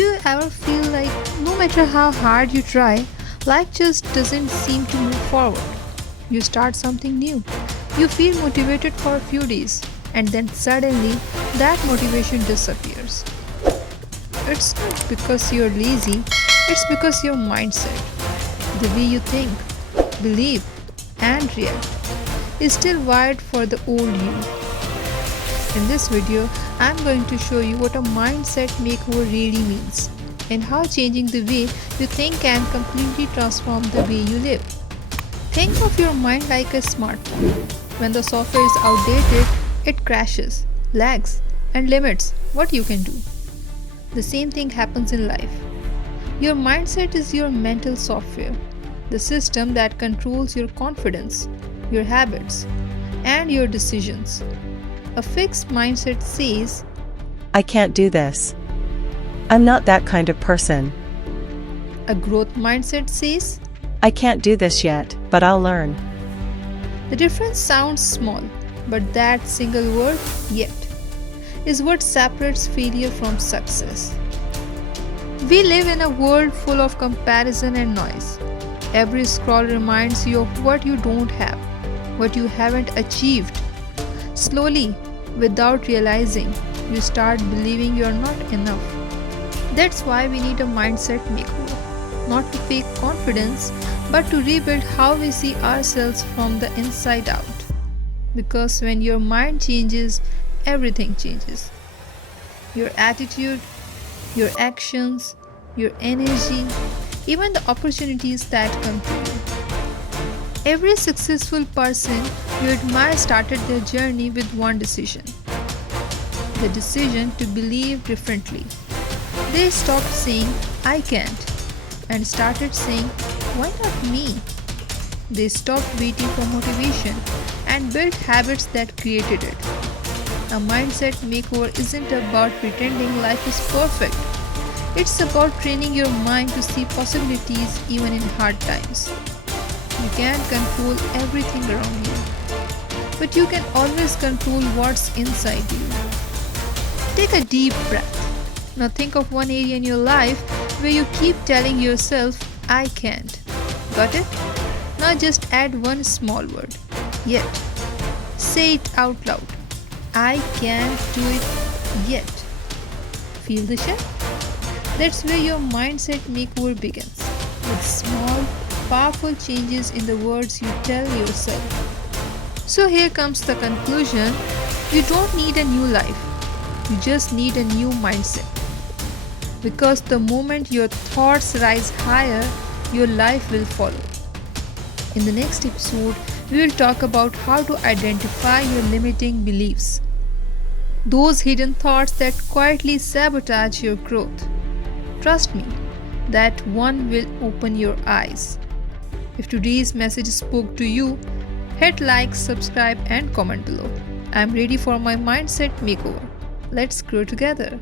Do you ever feel like no matter how hard you try, life just doesn't seem to move forward? You start something new. You feel motivated for a few days, and then suddenly that motivation disappears. It's not because you're lazy, it's because your mindset, the way you think, believe, and react, is still wired for the old you. In this video, I'm going to show you what a mindset makeover really means and how changing the way you think can completely transform the way you live. Think of your mind like a smartphone. When the software is outdated, it crashes, lags, and limits what you can do. The same thing happens in life. Your mindset is your mental software, the system that controls your confidence, your habits, and your decisions. A fixed mindset says, I can't do this. I'm not that kind of person. a growth mindset says, I can't do this yet, but I'll learn. the difference sounds small, but that single word, yet, is what separates failure from success. We live in a world full of comparison and noise. Every scroll reminds you of what you don't have, what you haven't achieved. Slowly, without realizing, you start believing you're not enough. That's why we need a mindset makeover, not to fake confidence, but to rebuild how we see ourselves from the inside out. Because when your mind changes, everything changes. Your attitude, your actions, your energy, even the opportunities that come to you. Every successful person you admire started their journey with one decision, the decision to believe differently. They stopped saying, I can't, and started saying, why not me? They stopped waiting for motivation and built habits that created it. A mindset makeover isn't about pretending life is perfect. It's about training your mind to see possibilities even in hard times. You can't control everything around you, but you can always control what's inside you. Take a deep breath. Now think of one area in your life where you keep telling yourself, I can't. Got it? Now just add one small word, yet. Say it out loud. I can't do it yet. Feel the shift? That's where your mindset makeover begins, with small, powerful changes in the words you tell yourself. So here comes the conclusion. You don't need a new life. You just need a new mindset. Because the moment your thoughts rise higher, your life will follow. In the next episode, we will talk about how to identify your limiting beliefs. Those hidden thoughts that quietly sabotage your growth. Trust me, that one will open your eyes. If today's message spoke to you, hit like, subscribe, and comment below. I'm ready for my mindset makeover. Let's grow together.